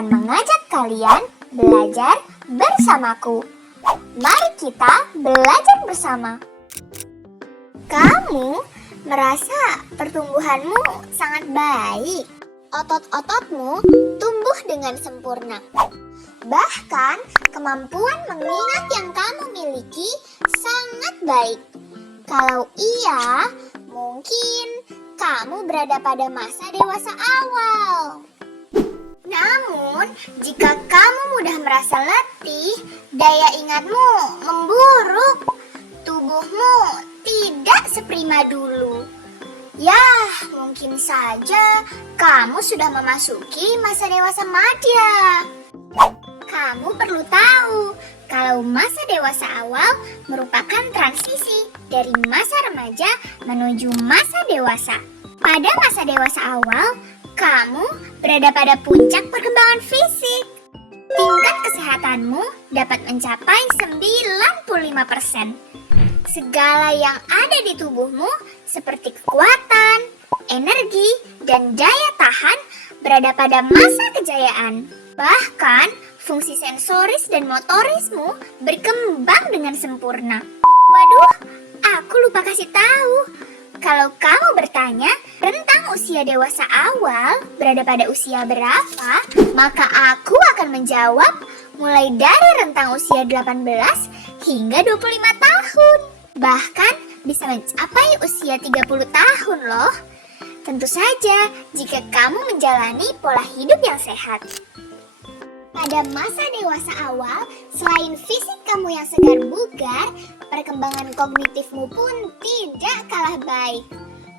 akan mengajak kalian belajar bersamaku. Mari kita belajar bersama. Kamu merasa pertumbuhanmu sangat baik. Otot-ototmu tumbuh dengan sempurna. Bahkan kemampuan mengingat yang kamu miliki sangat baik. Kalau iya, mungkin kamu berada pada masa dewasa awal. Namun, jika kamu mudah merasa letih, daya ingatmu memburuk, tubuhmu tidak seprima dulu. Yah, mungkin saja kamu sudah memasuki masa dewasa madya. Kamu perlu tahu kalau masa dewasa awal merupakan transisi dari masa remaja menuju masa dewasa. Pada masa dewasa awal, kamu berada pada puncak perkembangan fisik. Tingkat kesehatanmu dapat mencapai 95%. Segala yang ada di tubuhmu seperti kekuatan, energi, dan daya tahan berada pada masa kejayaan. Bahkan, fungsi sensoris dan motorismu berkembang dengan sempurna. Waduh, aku lupa kasih tahu. Kalau kamu bertanya rentang usia dewasa awal berada pada usia berapa, maka aku akan menjawab mulai dari rentang usia 18 hingga 25 tahun. Bahkan bisa mencapai usia 30 tahun loh. Tentu saja jika kamu menjalani pola hidup yang sehat. Pada masa dewasa awal, selain fisik kamu yang segar bugar, perkembangan kognitifmu pun tidak kalah baik.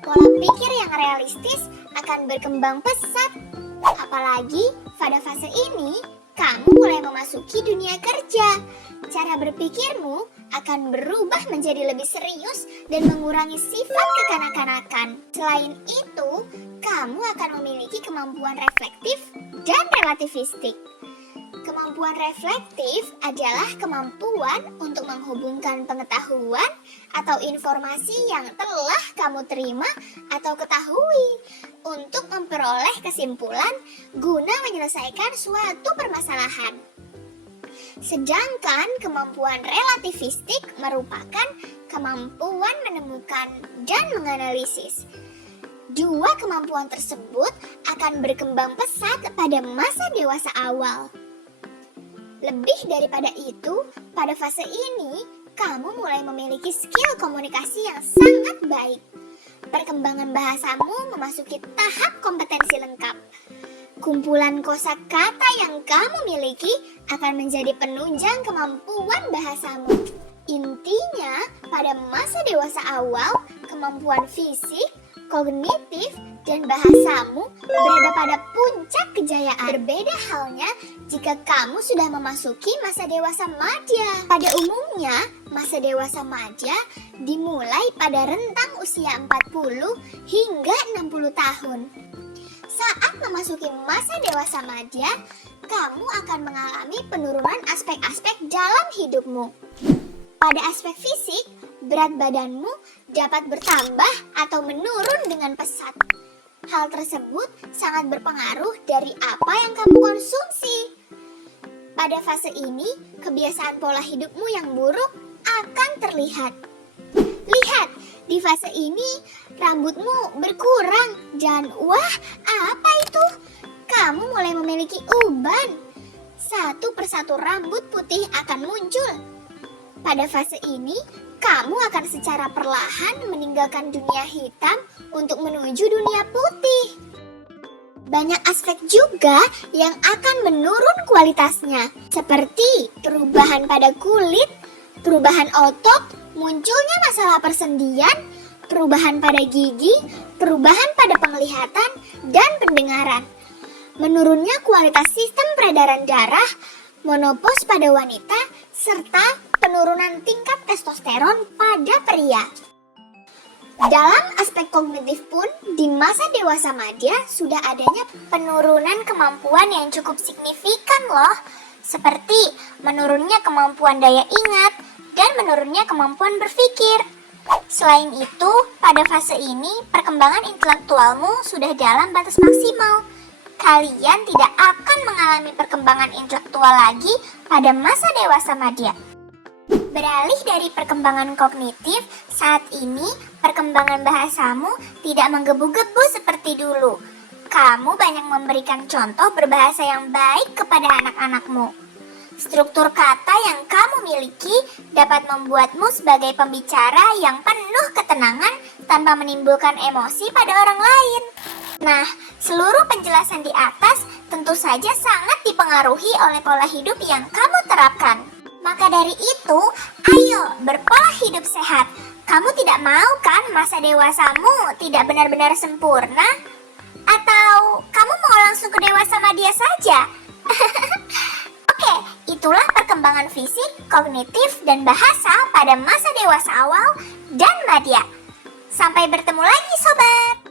Pola pikir yang realistis akan berkembang pesat. Apalagi pada fase ini, kamu mulai memasuki dunia kerja. Cara berpikirmu akan berubah menjadi lebih serius dan mengurangi sifat kekanak-kanakan. Selain itu, kamu akan memiliki kemampuan reflektif dan relativistik. Kemampuan reflektif adalah kemampuan untuk menghubungkan pengetahuan atau informasi yang telah kamu terima atau ketahui untuk memperoleh kesimpulan guna menyelesaikan suatu permasalahan. Sedangkan kemampuan relativistik merupakan kemampuan menemukan dan menganalisis. Dua kemampuan tersebut akan berkembang pesat pada masa dewasa awal. Lebih daripada itu, pada fase ini, kamu mulai memiliki skill komunikasi yang sangat baik. Perkembangan bahasamu memasuki tahap kompetensi lengkap. Kumpulan kosakata yang kamu miliki akan menjadi penunjang kemampuan bahasamu. Intinya, pada masa dewasa awal, kemampuan fisik, kognitif, dan bahasamu berada pada puncak kejayaan. Berbeda halnya jika kamu sudah memasuki masa dewasa madya. Pada umumnya, masa dewasa madya dimulai pada rentang usia 40 hingga 60 tahun. Saat memasuki masa dewasa madya, kamu akan mengalami penurunan aspek-aspek dalam hidupmu. Pada aspek fisik, berat badanmu dapat bertambah atau menurun dengan pesat. Hal tersebut sangat berpengaruh dari apa yang kamu konsumsi. Pada fase ini, kebiasaan pola hidupmu yang buruk akan terlihat. Lihat, di fase ini rambutmu berkurang dan wah, apa itu? Kamu mulai memiliki uban. Satu persatu rambut putih akan muncul. Pada fase ini, kamu akan secara perlahan meninggalkan dunia hitam untuk menuju dunia putih. Banyak aspek juga yang akan menurun kualitasnya, seperti perubahan pada kulit, perubahan otot, munculnya masalah persendian, perubahan pada gigi, perubahan pada penglihatan, dan pendengaran. Menurunnya kualitas sistem peredaran darah, menopause pada wanita, serta penurunan tingkat testosteron pada pria. Dalam aspek kognitif pun, di masa dewasa madya sudah adanya penurunan kemampuan yang cukup signifikan loh, seperti menurunnya kemampuan daya ingat dan menurunnya kemampuan berpikir. Selain itu, pada fase ini perkembangan intelektualmu sudah dalam batas maksimal. kalian tidak akan mengalami perkembangan intelektual lagi pada masa dewasa madya. Beralih dari perkembangan kognitif, saat ini perkembangan bahasamu tidak menggebu-gebu seperti dulu. Kamu banyak memberikan contoh berbahasa yang baik kepada anak-anakmu. Struktur kata yang kamu miliki dapat membuatmu sebagai pembicara yang penuh ketenangan tanpa menimbulkan emosi pada orang lain. Nah, seluruh penjelasan di atas tentu saja sangat dipengaruhi oleh pola hidup yang kamu terapkan. Maka dari itu, ayo berpola hidup sehat. Kamu tidak mau kan masa dewasamu tidak benar-benar sempurna? Atau kamu mau langsung ke dewasa madya saja? Oke, itulah perkembangan fisik, kognitif, dan bahasa pada masa dewasa awal dan madya. Sampai bertemu lagi sobat!